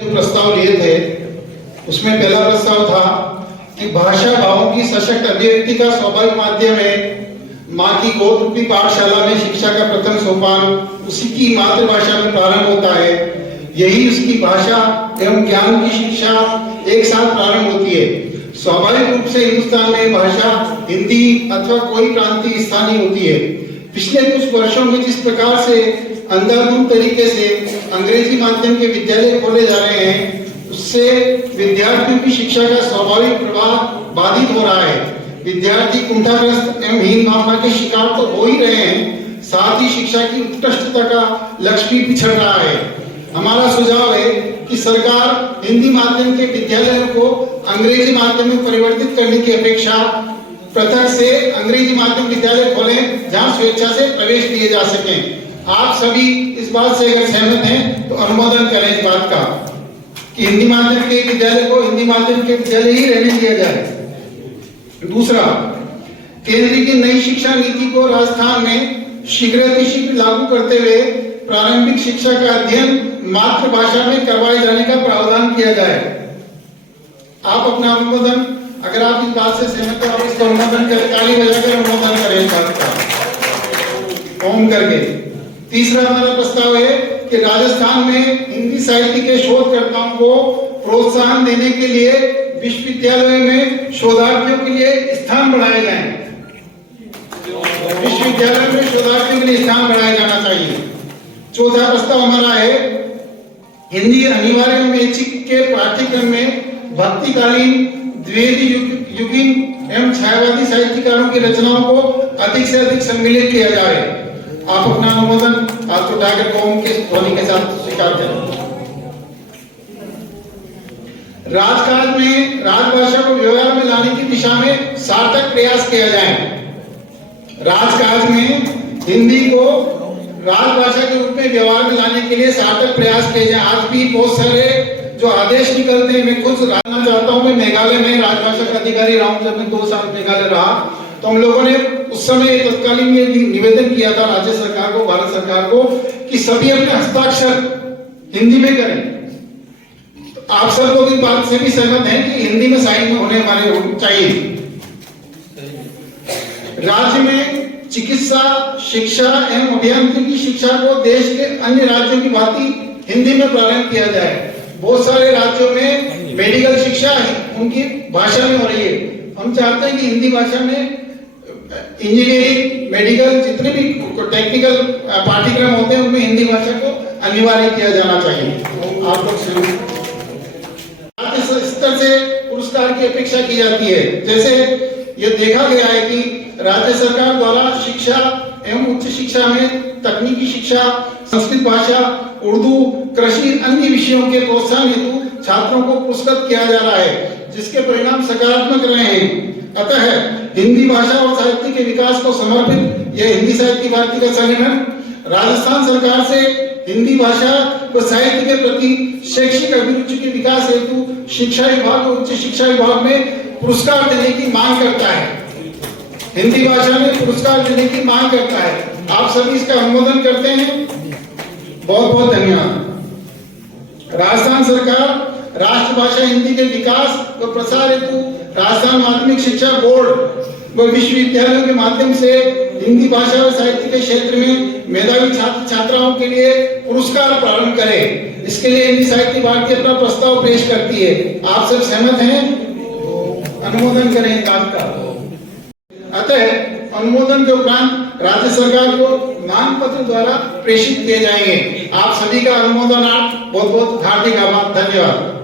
जो प्रस्ताव लिए थे उसमें पहला प्रस्ताव था कि भाषा भावों की सशक्त अभिव्यक्ति का स्वाभाविक माध्यम है। माँ की गोद रूपी पाठशाला में शिक्षा का प्रथम सोपान उसी की मातृभाषा में प्रारंभ होता है। यही उसकी भाषा एवं ज्ञान की शिक्षा एक साथ प्रारंभ होती है। स्वाभाविक रूप से हिंदुस्तान में भाषा हिंदी अथवा कोई प्रांतीय स्थानीय होती है। पिछले कुछ वर्षों में जिस प्रकार से अंधाधुंध तरीके से अंग्रेजी माध्यम के विद्यालय खोले जा रहे हैं, उससे विद्यार्थियों की शिक्षा का स्वाभाविक प्रवाह बाधित हो रहा है। विद्यार्थी कुंठाग्रस्त एवं हीन भावना के शिकार तो हो ही रहे हैं, साथ ही शिक्षा की उत्कृष्टता का लक्ष्य भी पिछड़ रहा है। हमारा सुझाव है कि सरकार हिंदी माध्यम के विद्यालयों को अंग्रेजी माध्यम में परिवर्तित करने की अपेक्षा पृथक से अंग्रेजी माध्यम विद्यालय खोलें जहां स्वेच्छा से प्रवेश दिए जा सकें। आप सभी इस बात से अगर सहमत हैं तो अनुमोदन करें इस बात का कि हिंदी माध्यम के विद्यालय को हिंदी माध्यम के विद्यालय ही रहने दिया जाए। दूसरा, केंद्र की नई शिक्षा नीति को राजस्थान में शीघ्र लागू करते हुए प्रारंभिक शिक्षा का अध्ययन मातृभाषा में करवाए जाने का प्रावधान किया जाए। आप अपना अनुमोदन, अगर आप इस बात से सहमत हो आप इसका अनुमोदन करें, ताली बजाकर अनुमोदन करें इस बात का ओम करके। तीसरा हमारा प्रस्ताव है कि राजस्थान में हिंदी साहित्य के शोधकर्ताओं को प्रोत्साहन देने के लिए विश्वविद्यालय में शोधार्थियों के लिए स्थान बढ़ाए जाएं। विश्वविद्यालय में शोधार्थियों के लिए स्थान बढ़ाया जाना चाहिए। चौथा प्रस्ताव हमारा है हिंदी अनिवार्य एवं ऐच्छिक के पाठ्यक्रम में भक्तिकालीन द्विवेदी युगीन एवं छायावादी साहित्यकारों की रचनाओं को अधिक से अधिक सम्मिलित किया जाए। आप अपना अनुमोदन हाथ उठाकर कौम के ध्वनि के साथ स्वीकार करें। राजकाज में राजभाषा को व्यवहार में लाने की दिशा में सार्थक प्रयास किया जाए। राजकाज में हिंदी को राजभाषा के रूप में व्यवहार में लाने के लिए सार्थक प्रयास किए जाए। आज भी बहुत सारे जो आदेश निकलते हैं, मैं खुद जानना चाहता हूं, मैं मेघालय में राजभाषा का अधिकारी रहा हूं। जब मैं 2 साल मेघालय रहा तो हम लोगों ने उस समय तत्कालीन में निवेदन किया था राज्य सरकार को, भारत सरकार को, कि सभी अपने हस्ताक्षर हिंदी में करें। आप सब लोग इस बात से भी सहमत हैं कि हिंदी में साइन होने वाले चाहिए। राज्य में चिकित्सा शिक्षा एवं अभियांत्रिकी शिक्षा को देश के अन्य राज्यों की भांति हिंदी में प्रारंभ किया जाए। बहुत सारे राज्यों में मेडिकल शिक्षा उनकी भाषा में हो रही है। हम चाहते हैं कि हिंदी भाषा में इंजीनियरिंग, मेडिकल, जितने भी टेक्निकल पाठ्यक्रम होते हैं उनमें हिंदी भाषा को अनिवार्य किया जाना चाहिए। आप लोग स्तर से पुरस्कार की अपेक्षा की जाती है। जैसे ये देखा गया है कि राज्य सरकार द्वारा शिक्षा एवं उच्च शिक्षा में तकनीकी शिक्षा, संस्कृत भाषा, उर्दू, कृषि, अन्य विषयों के प्रोत्साहन हेतु छात्रों को पुरस्कृत किया जा रहा है, जिसके परिणाम सकारात्मक रहे हैं। अतः हिंदी भाषा और साहित्य के विकास को समर्पित यह हिंदी साहित्य भारती का संगठन राजस्थान सरकार से हिंदी भाषा व साहित्य के प्रति शैक्षिक अभिरुचि के विकास हेतु शिक्षा विभाग और उच्च शिक्षा विभाग में पुरस्कार देने की मांग करता है। हिंदी भाषा में पुरस्कार देने की मांग करता है। आप सभी इसका अनुमोदन करते हैं, बहुत बहुत धन्यवाद। राजस्थान सरकार राष्ट्रभाषा हिंदी के विकास व प्रसार हेतु राजस्थान माध्यमिक शिक्षा बोर्ड व विश्वविद्यालयों के माध्यम से हिंदी भाषा और साहित्य के क्षेत्र में मेधावी छात्र छात्राओं के लिए पुरस्कार प्रारंभ करे। इसके लिए हिंदी साहित्य भारती अपना प्रस्ताव पेश करती है। आप सब सहमत हैं? अनुमोदन करें इस बात का। अतः अनुमोदन के उपरांत राज्य सरकार को मांग पत्र द्वारा प्रेषित किए जाएंगे। आप सभी का अनुमोदनार्थ बहुत बहुत हार्दिक आभार, धन्यवाद।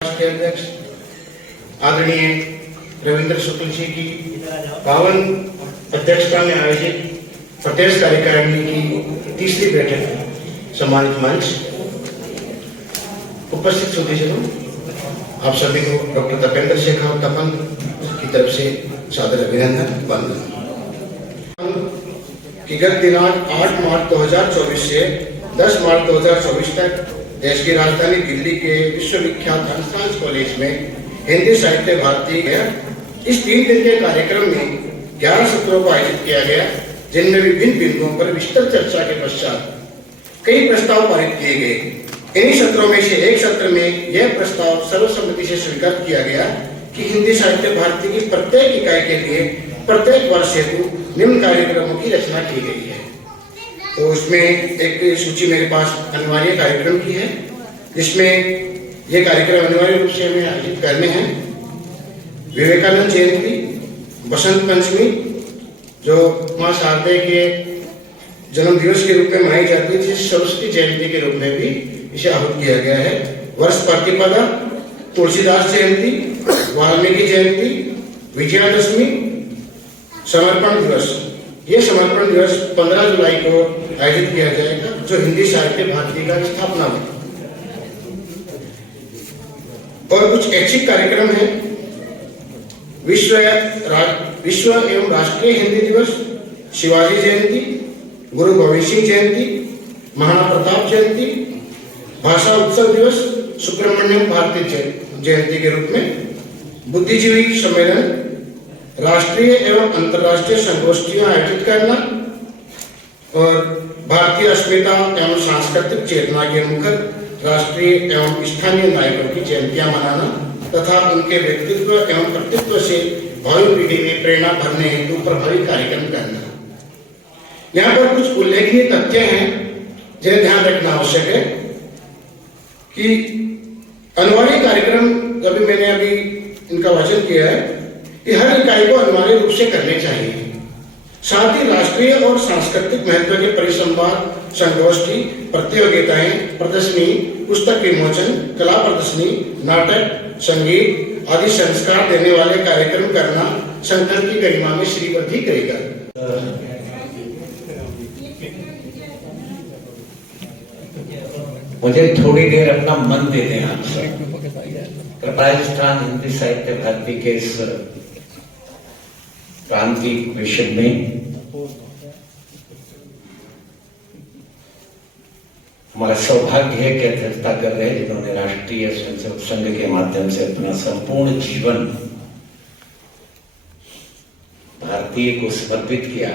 अध्यक्ष आदरणीय रविंद्र शुक्ल जी की पावन अध्यक्षता में आयोजित प्रदेश कार्यकारिणी की तीसरी बैठक सम्मानित मंच, उपस्थित सदस्यों, आप सभी को डॉक्टर तपेंद्र शेखावत तपन की तरफ से सादर अभिनंदन, वंदन। कि गत दिनांक 8 मार्च 2024 से 10 मार्च 2024 तक देश की राजधानी दिल्ली के विश्वविख्यात हंसराज कॉलेज में हिंदी साहित्य भारती गया। इस 3 दिन के कार्यक्रम में 11 सत्रों को आयोजित किया गया, जिनमें विभिन्न बिंदुओं पर विस्तृत चर्चा के पश्चात कई प्रस्ताव पारित किए गए। इन्हीं सत्रों में से एक सत्र में यह प्रस्ताव सर्वसम्मति से स्वीकार किया गया कि हिंदी साहित्य भारती की प्रत्येक इकाई के लिए प्रत्येक वर्ष हेतु निम्न कार्यक्रमों की रचना की गई है। तो उसमें एक सूची मेरे पास अनिवार्य कार्यक्रम की है, जिसमें ये कार्यक्रम अनिवार्य रूप से हमें आयोजित करने हैं। विवेकानंद जयंती, बसंत पंचमी जो माँ शारदे के जन्म दिवस के रूप में मनाई जाती है, जिसे सरस्वती जयंती के रूप में भी इसे आहूत किया गया है। वर्ष प्रतिपदा, तुलसीदास जयंती, वाल्मीकि जयंती, विजयादशमी, समर्पण दिवस। ये समर्पण दिवस 15 जुलाई को आयोजित किया जाएगा, जो हिंदी साहित्य भारती का स्थापना हुआ। और कुछ ऐच्छिक कार्यक्रम है। विश्व एवं राष्ट्रीय हिंदी दिवस, शिवाजी जयंती, गुरु गोविंद सिंह जयंती, महाराणा प्रताप जयंती, भाषा उत्सव दिवस, सुब्रमण्यम भारती जयंती के रूप में, बुद्धिजीवी सम्मेलन, राष्ट्रीय एवं अंतर्राष्ट्रीय संगोष्ठियां आयोजित करना और भारतीय अस्मिता एवं सांस्कृतिक चेतना के मुखर राष्ट्रीय एवं स्थानीय नायकों की जयंतियां मनाना तथा उनके व्यक्तित्व एवं कर्तृत्व से भावी पीढ़ी में प्रेरणा भरने हेतु प्रभावी कार्यक्रम करना। यहाँ पर कुछ उल्लेखनीय तथ्य हैं जिन्हें ध्यान रखना आवश्यक है कि अनिवार्य कार्यक्रम, जब मैंने अभी इनका वाचन किया है, कि हर इकाई को अनिवार्य रूप से करने चाहिए। साथ ही राष्ट्रीय और सांस्कृतिक महत्व के परिसंवाद, संगोष्ठी, प्रतियोगिताएं, प्रदर्शनी, पुस्तक विमोचन, कला प्रदर्शनी, नाटक, संगीत आदि संस्कार देने वाले कार्यक्रम करना संगठन की गरिमा में श्रीवृद्धि करेगा। मुझे थोड़ी देर अपना मन दे दें आप सब। राजस्थान हिंदी साहित्य भारती के इस प्रांतिक विषय में हमारा सौभाग्य है कि अध्यक्षता कर रहे हैं जिन्होंने राष्ट्रीय स्वयंसेवक संघ के माध्यम से अपना संपूर्ण जीवन भारतीय को समर्पित किया।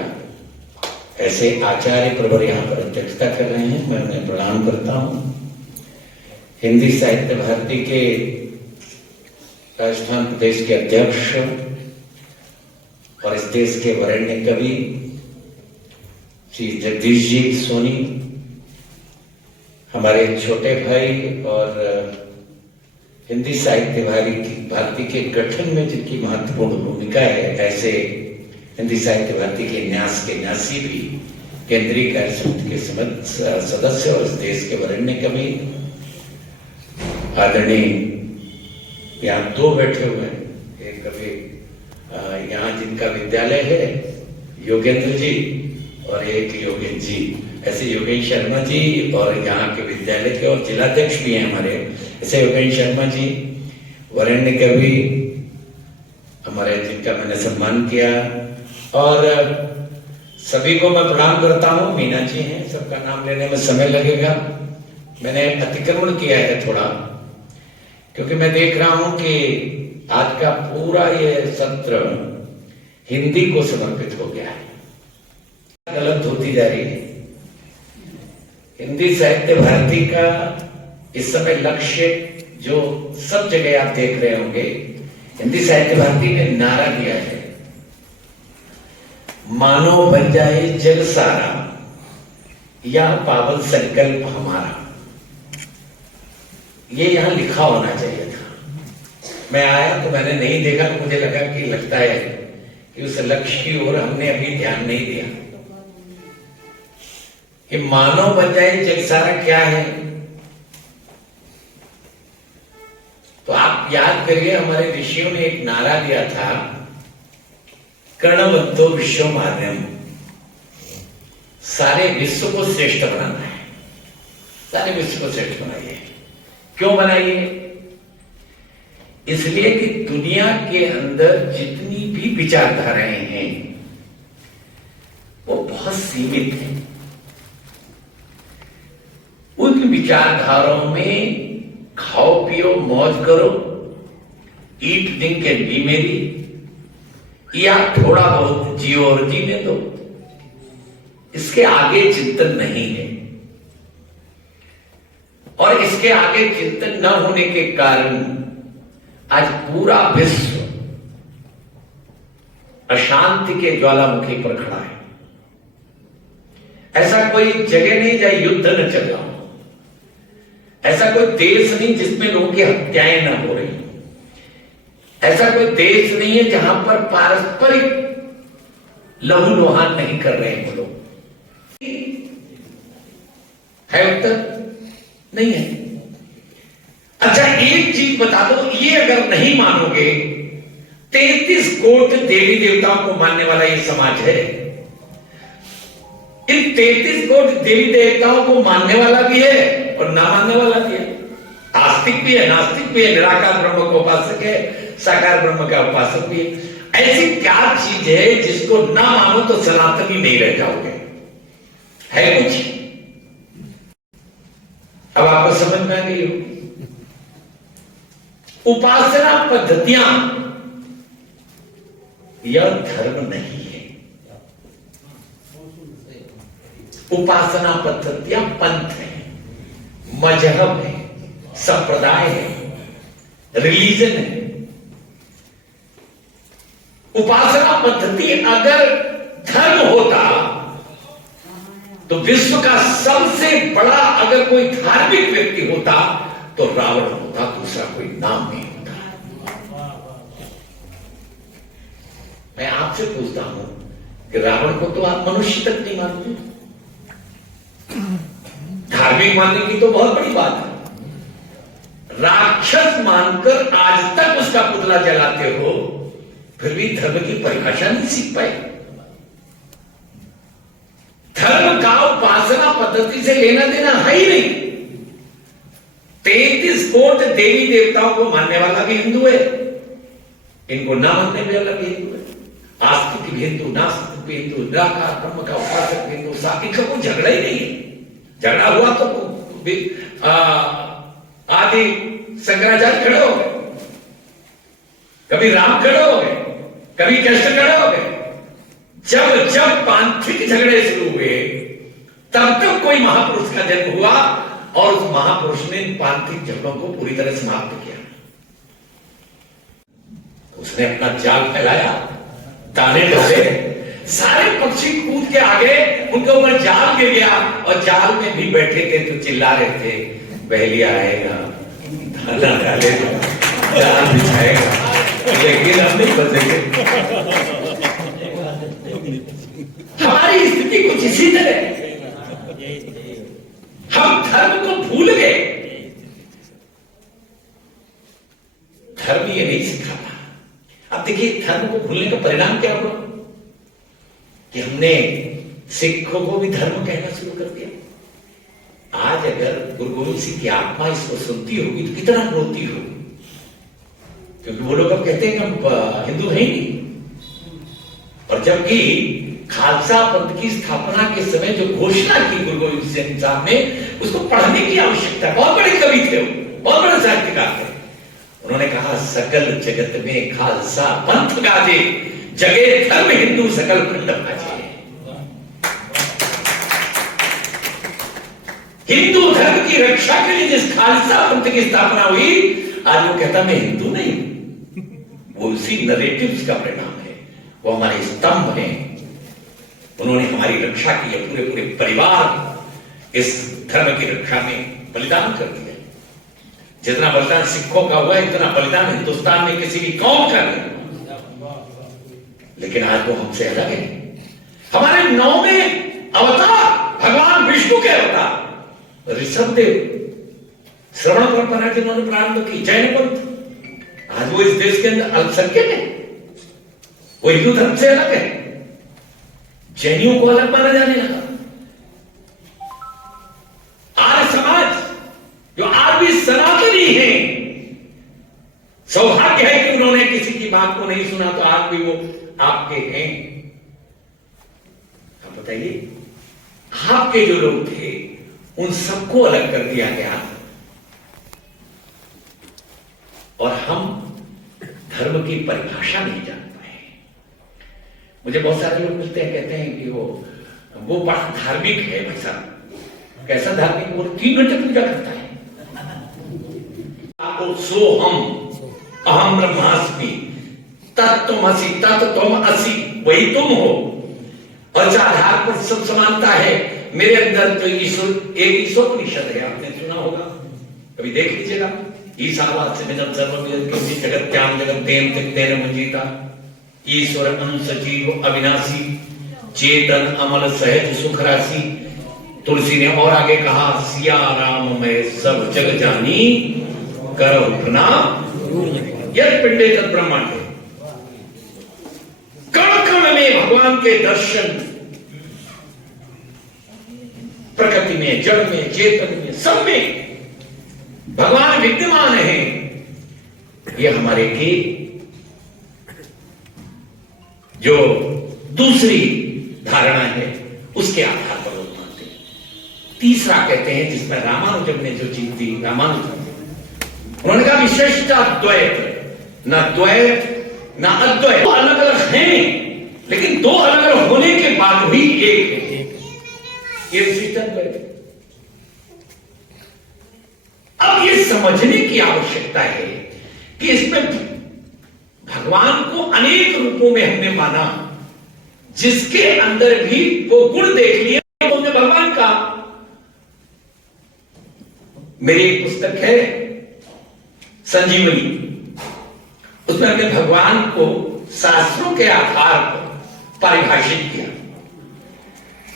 ऐसे आचार्य प्रवर यहाँ पर अध्यक्षता कर रहे हैं, मैं उन्हें प्रणाम करता हूँ। हिंदी साहित्य भारती के राजस्थान प्रदेश के अध्यक्ष और इस देश के वरेण्य कवि श्री जगदीश जी सोनी, हमारे छोटे भाई और हिंदी साहित्य भारती के गठन में जिनकी महत्वपूर्ण भूमिका है, ऐसे हिंदी साहित्य भारती के न्यास के न्यासी भी केंद्रीय कार्य समिति के सदस्य और इस देश के वरेण्य कवि आदरणीय यहाँ दो बैठे हुए हैं, एक कवि यहाँ जिनका विद्यालय है योगेंद्र जी और एक योगेश जी, ऐसे योगेश शर्मा जी और यहाँ के विद्यालय के और जिलाध्यक्ष भी हैं हमारे, ऐसे योगेश शर्मा जी वरेण्य कवि हमारे जिनका मैंने सम्मान किया। और सभी को मैं प्रणाम करता हूँ। मीना जी हैं, सबका नाम लेने में समय लगेगा, मैंने अतिक्रमण किया है थोड़ा, क्योंकि मैं देख रहा हूं कि आज का पूरा ये सत्र हिंदी को समर्पित हो गया है, गलत होती जा रही है। हिंदी साहित्य भारती का इस समय लक्ष्य जो सब जगह आप देख रहे होंगे, हिंदी साहित्य भारती ने नारा दिया है, मानो बन जाए जग सारा या पावन संकल्प हमारा। ये यहां लिखा होना चाहिए था। मैं आया तो मैंने नहीं देखा, तो मुझे लगा कि लगता है कि उस लक्ष्य की ओर हमने अभी ध्यान नहीं दिया कि मानव बन जाए जग सारा क्या है। तो आप याद करिए, हमारे ऋषियों ने एक नारा दिया था, कर्णवंतो विश्व माध्यम, सारे विश्व को श्रेष्ठ बनाना है, सारे विश्व को श्रेष्ठ बनाइए। क्यों बनाइए? इसलिए कि दुनिया के अंदर जितनी भी विचारधाराएं हैं वो बहुत सीमित हैं। उन विचारधाराओं में खाओ पियो मौज करो, ईट ड्रिंक एंड बी मेरी, या थोड़ा बहुत जियो और जीने दो, इसके आगे चिंतन नहीं है। और इसके आगे चिंतन न होने के कारण आज पूरा विश्व अशांति के ज्वालामुखी पर खड़ा है। ऐसा कोई जगह नहीं जहां युद्ध न चल रहा हो, ऐसा कोई देश नहीं जिसमें लोगों की हत्याएं न हो रही, ऐसा कोई देश नहीं है जहां पर पारस्परिक लहूलुहान नहीं कर रहे हैं लोग। है उत्तर? नहीं है। अच्छा, एक चीज बता दो, ये अगर नहीं मानोगे, 33 कोटि देवी देवताओं को मानने वाला ये समाज है। इन 33 कोटि देवी देवताओं को मानने वाला भी है और ना मानने वाला भी है, आस्तिक भी है, नास्तिक भी है, निराकार ब्रह्म का उपासक है, साकार ब्रह्म का उपासक भी है। ऐसी क्या चीज है जिसको ना मानो तो सनातनी नहीं रह जाओगे? है कुछ? अब आपको समझ में आ गई होगी। उपासना पद्धतियां यह धर्म नहीं है। उपासना पद्धतियां पंथ है, मजहब है, संप्रदाय है, रिलीजन है। उपासना पद्धति अगर धर्म होता तो विश्व का सबसे बड़ा अगर कोई धार्मिक व्यक्ति होता तो रावण होता, दूसरा कोई नाम नहीं होता। मैं आपसे पूछता हूं कि रावण को तो आप मनुष्य तक नहीं मानते, धार्मिक मानने की तो बहुत बड़ी बात है। राक्षस मानकर आज तक उसका पुतला जलाते हो, फिर भी धर्म की परिभाषा नहीं सीख पाए। धर्म का उपासना पद्धति से लेना देना है ही नहीं। 33 कोटि देवी देवताओं को मानने वाला भी हिंदू है, इनको ना मानने वाला भी हिंदू है। आस्तिक भी हिंदू, नास्तिक भी हिंदू, निराकार ब्रह्म का उपासक भी हिंदू, साथ का कोई झगड़ा ही नहीं है। झगड़ा हुआ तो आदि शंकराचार्य खड़े हो गए, कभी राम खड़े हो गए, कभी कृष्ण खड़े हो गए। जब जब पांथिक झगड़े शुरू हुए तब तक कोई महापुरुष का जन्म हुआ और उस महापुरुष ने पांथिक झगड़ों को पूरी तरह समाप्त किया। उसने अपना जाल फैलाया, दाने डाले, सारे पक्षी कूद के आगे, उनके ऊपर जाल गिर गया और जाल में भी बैठे थे तो चिल्ला रहे थे, बहेलिया आएगा, दाना डालेगा, जाल बिछाएगा, लेकिन हम नहीं बचेंगे। हमारी स्थिति कुछ इसी तरह, हम धर्म को भूल गए। धर्म ये नहीं सिखाता। अब देखिए, धर्म को भूलने का परिणाम क्या हुआ कि हमने सिखों को भी धर्म कहना शुरू कर दिया। आज अगर गुरु गोविंद सिंह की आत्मा इसको सुनती होगी तो कितना रोती होगी, क्योंकि वो लोग अब कहते हैं कि हम हिंदू हैं ही नहीं। और जबकि खालसा पंथ की स्थापना के समय जो घोषणा की गुरु गोविंद सिंह साहब ने, उसको पढ़ने की आवश्यकता। बहुत बड़े कवि थे वो, बहुत बड़े साहित्यकार थे। उन्होंने कहा, सकल जगत में खालसा पंथ गाजे, जगे धर्म हिंदू सकल खंड भाजे। हिंदू धर्म की रक्षा के लिए जिस खालसा पंथ की स्थापना हुई, आज वो कहता मैं हिंदू नहीं, वो उसी नरेटिव्स का परिणाम है। वो हमारे स्तंभ हैं, उन्होंने हमारी रक्षा की है। पूरे पूरे परिवार इस धर्म की रक्षा में बलिदान कर दिया। जितना बलिदान सिखों का हुआ, इतना बलिदान हिंदुस्तान में किसी भी कौम का नहीं। लेकिन आज वो हमसे अलग है। हमारे 9वें अवतार भगवान विष्णु के अवतार ऋषभदेव, श्रवण परंपरा जिन्होंने प्रारंभ की, जैन पंथ, आज वो इस देश के अंदर अल्पसंख्यक है। वो हिंदू धर्म से अलग है, जैनियों को अलग माना जाने लगा। आर्य समाज जो आज भी सनातनी है, सौभाग्य है कि उन्होंने किसी की बात को नहीं सुना, तो आज भी वो आपके हैं। अब बताइए, आपके जो लोग थे उन सबको अलग कर दिया गया और हम धर्म की परिभाषा नहीं जान पाए। मुझे बहुत सारे लोग मिलते हैं, कहते हैं कि वो बड़ा धार्मिक है। भाई साहब, कैसा धार्मिक? वो 3 घंटे पूजा करता है, आपको सोहम अहम ब्रह्मास्मि तत्त्वमसि तत्त्वम असि वही तुम हो, और इस आधार पर सब समानता है मेरे अंदर। तो ईश्वर एक ईश्वरोपनिषद है, आपने सुना होगा, कभी देख लीजिएगा। ईशावास्य मिदं सर्वं यत्किंचित् जगत्यां जगत्तेन त्यक्तेन मुञ्जीता ईश्वर अंश जीव अविनाशी चेतन अमल सहज सुख राशि। तुलसी ने और आगे कहा, सिया राम मैं सब जग जानी करो प्रणाम यत् पिंडे तत् ब्रह्मांडे। कण कण में भगवान के दर्शन, प्रकृति में, जड़ में, चेतन में, सब में भगवान विद्यमान है। ये हमारे की जो दूसरी धारणा है उसके आधार पर लोग मानते हैं। तीसरा कहते हैं, जिसमें रामानुजन ने जो चीज दी, रामानुजन उन्होंने कहा विशिष्टा द्वैत, न द्वैत न अद्वैत, दो अलग अलग हैं लेकिन दो अलग अलग होने के बाद भी एक है। ये विशिष्टा द्वैत। अब ये समझने की आवश्यकता है कि इसमें भगवान को अनेक रूपों में हमने माना, जिसके अंदर भी वो गुण देख लिए तो हमने भगवान का। मेरी एक पुस्तक है संजीवनी, उसमें हमने भगवान को शास्त्रों के आधार पर परिभाषित किया।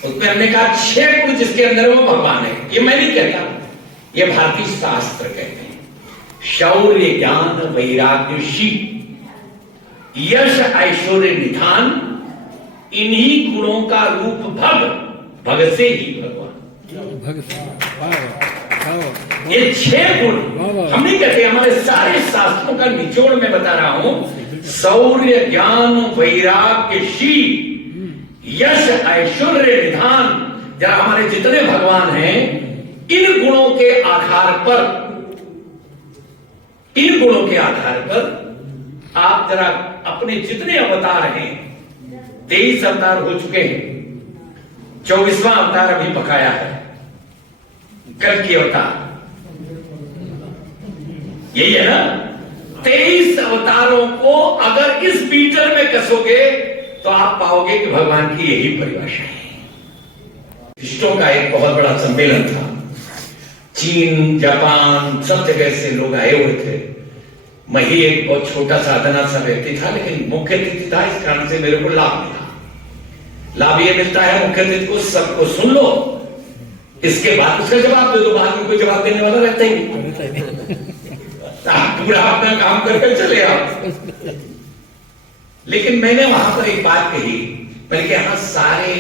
उसमें हमने कहा 6 गुण जिसके अंदर वो भगवान है। ये मैं नहीं कहता, ये भारतीय शास्त्र कहते हैं। शौर्य ज्ञान वैराग्य शील यश ऐश्वर्य निधान, इन्हीं गुणों का रूप भग से ही भगवान। ये 6 गुण हम नहीं कहते, हमारे सारे शास्त्रों का निचोड़ में बता रहा हूं। शौर्य ज्ञान वैराग्य शील यश ऐश्वर्य निधान, जरा हमारे जितने भगवान हैं इन गुणों के आधार पर, इन गुणों के आधार पर आप जरा अपने जितने अवतार हैं, 23 अवतार हो चुके हैं, 24वां अवतार अभी बकाया है, कल की अवतार यही है ना। 23 अवतारों को अगर इस बीटर में कसोगे तो आप पाओगे कि भगवान की यही परिभाषा है। विश्वों का एक बहुत बड़ा सम्मेलन था, चीन जापान सब जगह से लोग आए हुए थे। मैं ही एक बहुत छोटा साधना सा व्यक्ति था, लेकिन मुख्य अतिथि था, इस कारण से मेरे को लाभ मिला। लाभ ये मिलता है मुख्य अतिथि को सबको सुन लो, इसके बाद उसका जवाब दे दो, बाद में कोई जवाब देने वाला रहता ही नहीं। आप पूरा अपना काम करके चले आओ। लेकिन मैंने वहां पर एक बात कही, मैंने कहा यहां सारे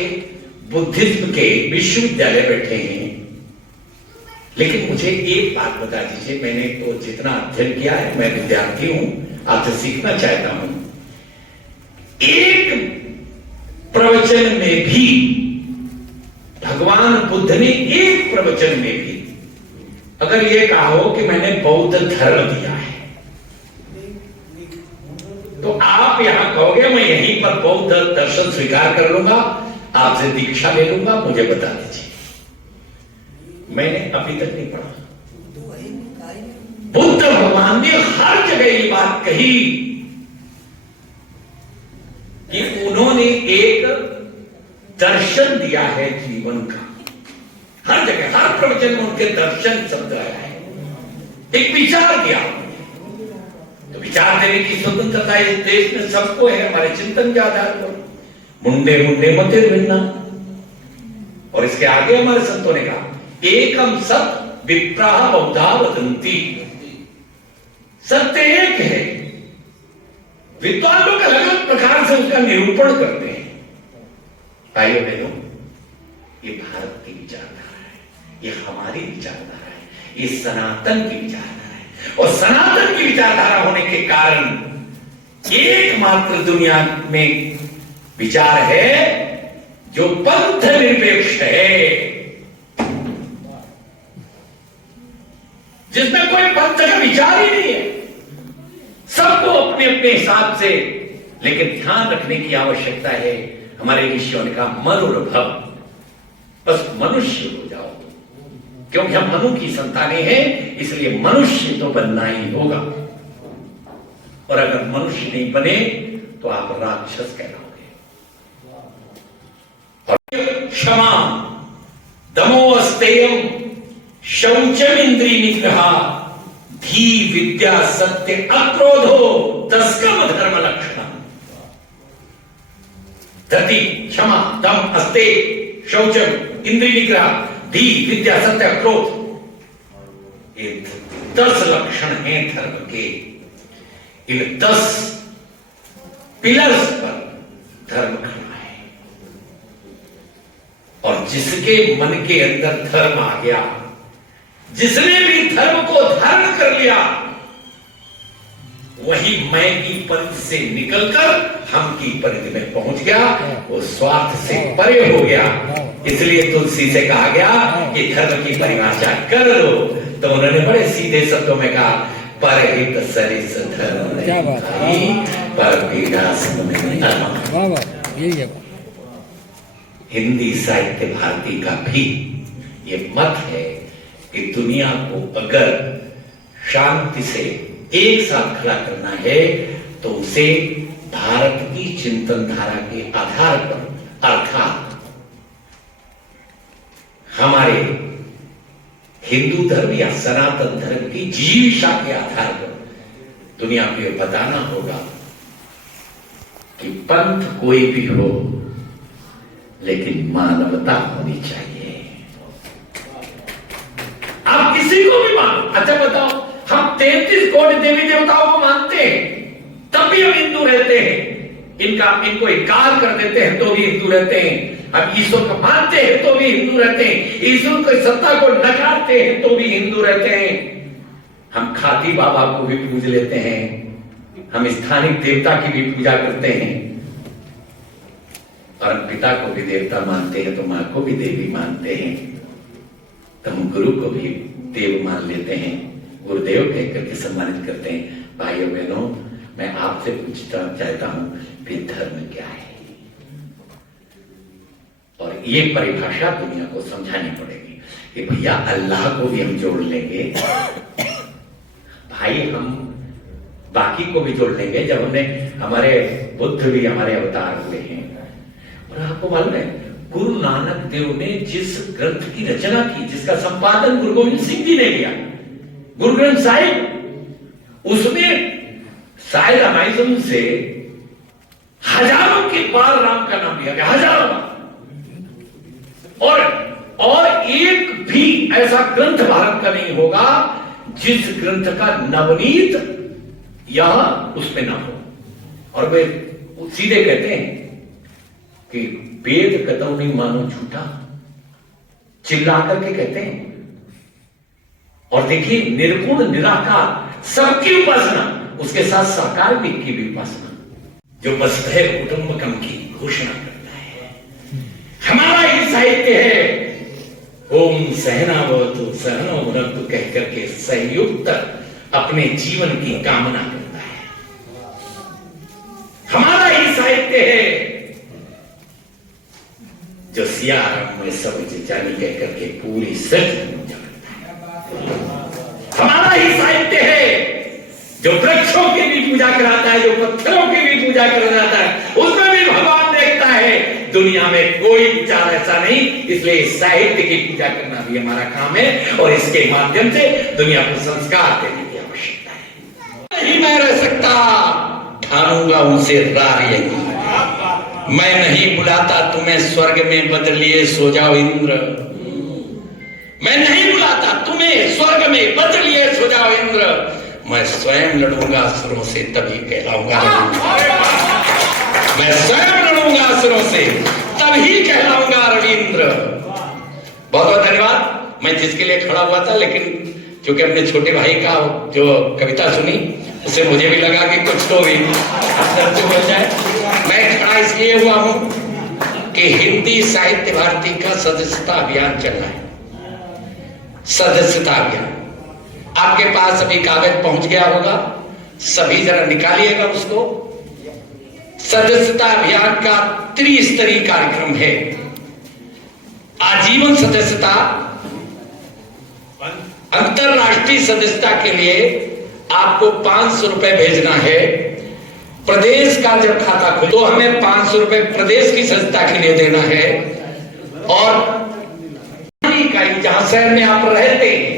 बुद्धिज्म के विश्वविद्यालय बैठे हैं, लेकिन मुझे एक बात बता दीजिए, मैंने तो जितना अध्ययन किया है, मैं विद्यार्थी हूं, आपसे सीखना चाहता हूं। एक प्रवचन में भी भगवान बुद्ध ने एक प्रवचन में भी अगर ये कहा हो कि मैंने बौद्ध धर्म दिया है, तो आप यहां कहोगे मैं यहीं पर बौद्ध दर्शन स्वीकार कर लूंगा, आपसे दीक्षा ले लूंगा, मुझे बता दीजिए। मैंने अभी तक नहीं पढ़ा। बुद्ध भगवान ने हर जगह ये बात कही कि उन्होंने एक दर्शन दिया है जीवन का। हर जगह हर प्रवचन में उनके दर्शन शब्द आया है, एक विचार दिया। तो विचार देने की स्वतंत्रता इस देश में सबको है, हमारे चिंतन के आधार पर। मुंडे मुंडे मते भिन्ना, और इसके आगे हमारे संतों ने कहा एकम सत विप्राह बहुधा वदंती, सत्य एक है, विद्वान लोग अलग अलग प्रकार से उसका निरूपण करते हैं। भाइयों बहनों, ये भारत की विचारधारा है, ये हमारी विचारधारा है, ये सनातन की विचारधारा है। और सनातन की विचारधारा होने के कारण एकमात्र दुनिया में विचार है जो पंथ निरपेक्ष है, जिसमें कोई पंथ का विचार ही नहीं है, सबको अपने अपने हिसाब से। लेकिन ध्यान रखने की आवश्यकता है, हमारे ऋषियों ने कहा मनुर्भव, बस मनुष्य हो जाओ, क्योंकि हम मनु की संतानें हैं, इसलिए मनुष्य तो बनना ही होगा। और अगर मनुष्य नहीं बने तो आप राक्षस कहलाओगे। और क्षमा, दमोस्तेयम, शौचम इंद्रिय निग्रह, धी विद्या सत्य अक्रोधो दस्कम धर्म लक्षण। धति, क्षमा, दम, अस्ते, शौचम, इंद्रिय निग्रह, धी विद्या सत्य अक्रोध, ये 10 लक्षण हैं धर्म के। इन 10 पिलर्स पर धर्म खड़ा है। और जिसके मन के अंदर धर्म आ गया, जिसने भी धर्म को धारण कर लिया, वही मैं की परिधि से निकलकर हम की परिधि में पहुंच गया, वो स्वार्थ से परे हो गया। इसलिए तुलसी से कहा गया कि धर्म की परिभाषा कर लो, तो उन्होंने बड़े सीधे शब्दों में कहा, परहित सरिस धर्म नहीं, पर पीड़ा सुन नहीं। हिंदी साहित्य भारती का भी ये मत है कि दुनिया को अगर शांति से एक साथ खड़ा करना है तो उसे भारत की चिंतन धारा के आधार पर, अर्थात हमारे हिंदू धर्म या सनातन धर्म की जीविका के आधार पर दुनिया को यह बताना होगा कि पंथ कोई भी हो, लेकिन मानवता होनी चाहिए। आप किसी को भी मान, अच्छा बताओ, हम 33 कोटि देवी देवताओं को मानते हैं, तब भी हम हिंदू रहते हैं। इनको इनकार कर देते हैं तो भी हिंदू रहते हैं। हम ईश्वर को मानते हैं तो भी हिंदू रहते हैं। ईश्वर की सत्ता को नकारते हैं तो भी हिंदू रहते हैं। हम खाती बाबा को भी पूज लेते हैं, हम स्थानिक देवता की भी पूजा करते हैं, और हम पिता को भी देवता मानते हैं तो मां को भी देवी मानते हैं, तो हम गुरु को भी देव मान लेते हैं, गुरुदेव कहकर के सम्मानित करते हैं। भाइयों बहनों, मैं आपसे पूछना चाहता हूं कि धर्म क्या है, और ये परिभाषा दुनिया को समझानी पड़ेगी कि भैया अल्लाह को भी हम जोड़ लेंगे, भाई हम बाकी को भी जोड़ लेंगे। जब हमने हमारे बुद्ध भी हमारे अवतार हुए हैं, और आपको मालूम है गुरु नानक देव ने जिस ग्रंथ की रचना की, जिसका संपादन गुरु गोविंद सिंह जी ने किया, गुरु ग्रंथ साहिब, उसमें साई रामायण से हजारों के बार राम का नाम लिया गया, हजारों बार। और एक भी ऐसा ग्रंथ भारत का नहीं होगा जिस ग्रंथ का नवनीत यहां उसमें ना हो। और वे सीधे कहते हैं कि वेद कतौ नहीं मानो झूठा, चिल्ला करके कहते हैं। और देखिए, निर्गुण निराकार सबकी उपासना, उसके साथ साकार भी की भी उपासना, जो वसुधैव कुटुंबकम की घोषणा करता है। हमारा ही साहित्य है, ओम सहनावतु सहनौ भुनक्तु कह करके संयुक्त अपने जीवन की कामना करता है। हमारा ही साहित्य है जो सिया राम में सब जानी कह करके पूरी सच पूजा करता है। हमारा ही साहित्य है जो वृक्षों की भी पूजा कराता है, जो पत्थरों की भी पूजा कराता है, उसमें भी भगवान देखता है। दुनिया में कोई विचार ऐसा नहीं, इसलिए साहित्य की पूजा करना भी हमारा काम है, और इसके माध्यम से दुनिया को संस्कार देने की आवश्यकता है। नहीं मैं रह सकता, ठानूंगा उनसे रार यही, मैं नहीं बुलाता तुम्हें स्वर्ग में बदलिए सो जाओ इंद्र, मैं नहीं बुलाता तुम्हें स्वर्ग में बदलिए सो जाओ इंद्र, मैं स्वयं लड़ूंगा असुरों से तभी कहलाऊंगा, मैं स्वयं लड़ूंगा असुरों से तभी कहलाऊंगा रविंद्र। बहुत बहुत धन्यवाद। मैं जिसके लिए खड़ा हुआ था, लेकिन क्योंकि अपने छोटे भाई का जो कविता सुनी, उससे मुझे भी लगा कि कुछ तो भी हो जाए। मैं खड़ा इसलिए हुआ हूं कि हिंदी साहित्य भारती का सदस्यता अभियान चल रहा है। सदस्यता अभियान आपके पास अभी कागज पहुंच गया होगा, सभी जरा निकालिएगा उसको। सदस्यता अभियान का त्रिस्तरीय कार्यक्रम है। आजीवन सदस्यता, अंतरराष्ट्रीय सदस्यता के लिए आपको 500 रुपए भेजना है। प्रदेश का जब खाता खुले तो हमें 500 रुपए प्रदेश की सदस्यता के लिए देना है। और इकाई जहां शहर में आप रहते हैं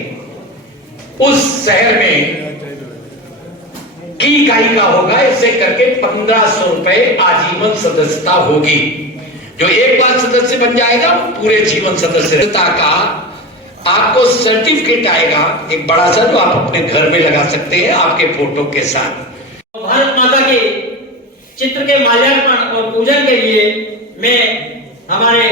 उस शहर में की इकाई का होगा। इसे करके 1500 रुपए आजीवन सदस्यता होगी। जो एक बार सदस्य बन जाएगा पूरे जीवन सदस्यता का आपको सर्टिफिकेट आएगा, एक बड़ा सा, जो आप अपने घर में लगा सकते हैं आपके फोटो के साथ। भारत माता के चित्र के माल्यार्पण और पूजन के लिए मैं हमारे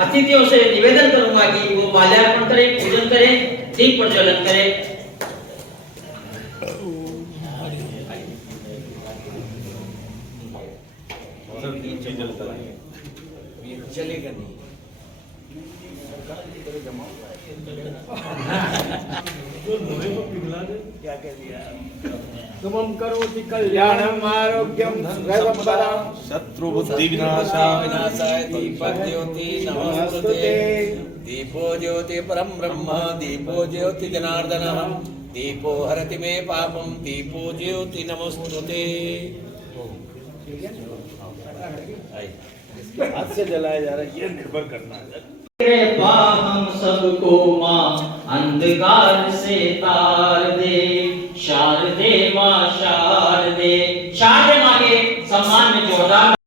अतिथियों से निवेदन करूंगा कि वो माल्यार्पण करें, पूजन करें, दीप प्रज्वलन करें। चलेगा नहीं। क्या कह दिया? सुमं करोति कल्याणं आरोग्यं धनसंपदां शत्रुबुद्धि विनाशाय दीपक ज्योति नमस्ते। दीपो ज्योति परम ब्रह्म, दीपो ज्योति जनार्दनः, दीपो हरति मे पापम, दीपो ज्योति नमोस्तुते। हाथ से जलाया जा रहा है, ये निर्भर करना है। कृपा हम सबको माँ अंधकार से तार दे, शारदे माँ शारदे। शारदे माँ के सम्मान में जोरदार